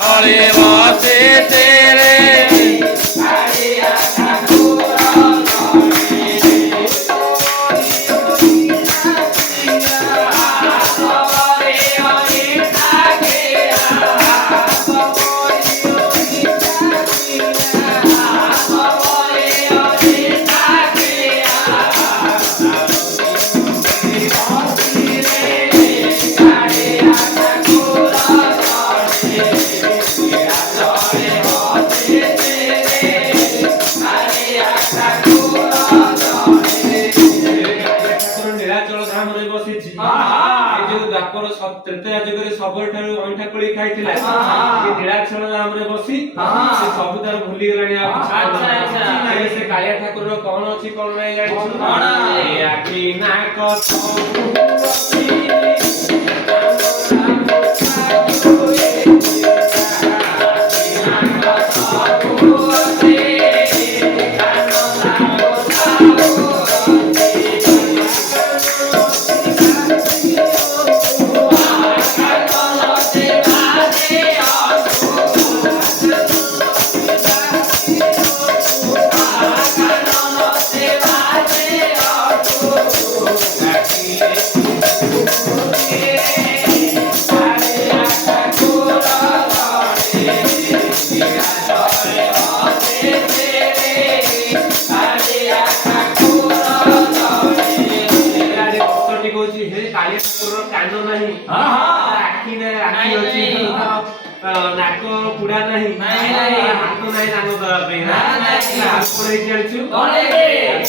अरे वासे तेरे सबठारु अंठा कोली खाइथिला ये निराक्षर नामरे बसी से सब तार भूली गलानी आ अच्छा से कालिया ठाकुर रो कोन अछि कोन नै जानि छु कोन ए आखी नाक नाक पुड़ा नहीं हाथ नहीं नानो दवा पे ना हाथ पुड़े चलछु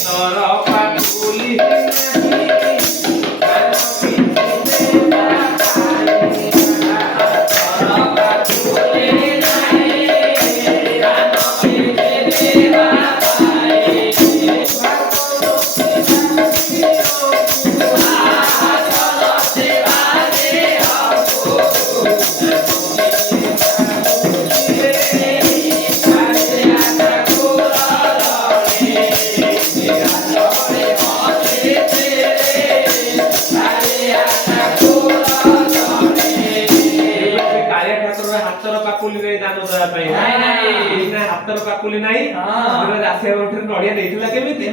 तोर पाकुली पाकुली नहीं रासिया उठर नडिया देइथला केमिति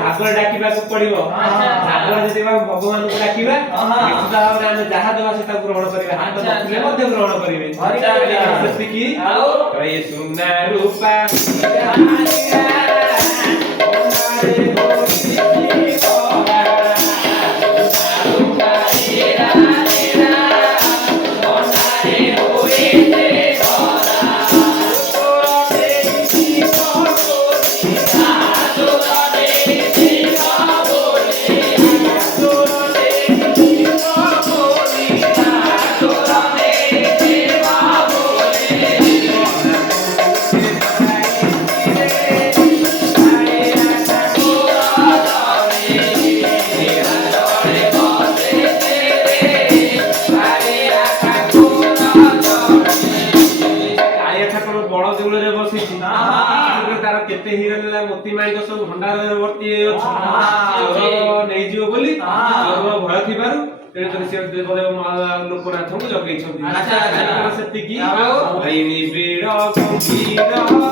भागर डाकिबा को पड़िबो भागर जदि भगवान को डाकिबा निश्चित भाव रे जहा दवा से ग्रहण करिबा हाथ नथिले मध्ये ग्रहण करिवे सत्य की ये सुना रूपा केते हिरनला मोती माई को सब भंडार वर्ती अछि नै जियो बोली और भय थिबारु तेरे तर से देवदेव लोकनाथ को जगै छथि अच्छा अच्छा सेति की भई नि बीड़ गंभीर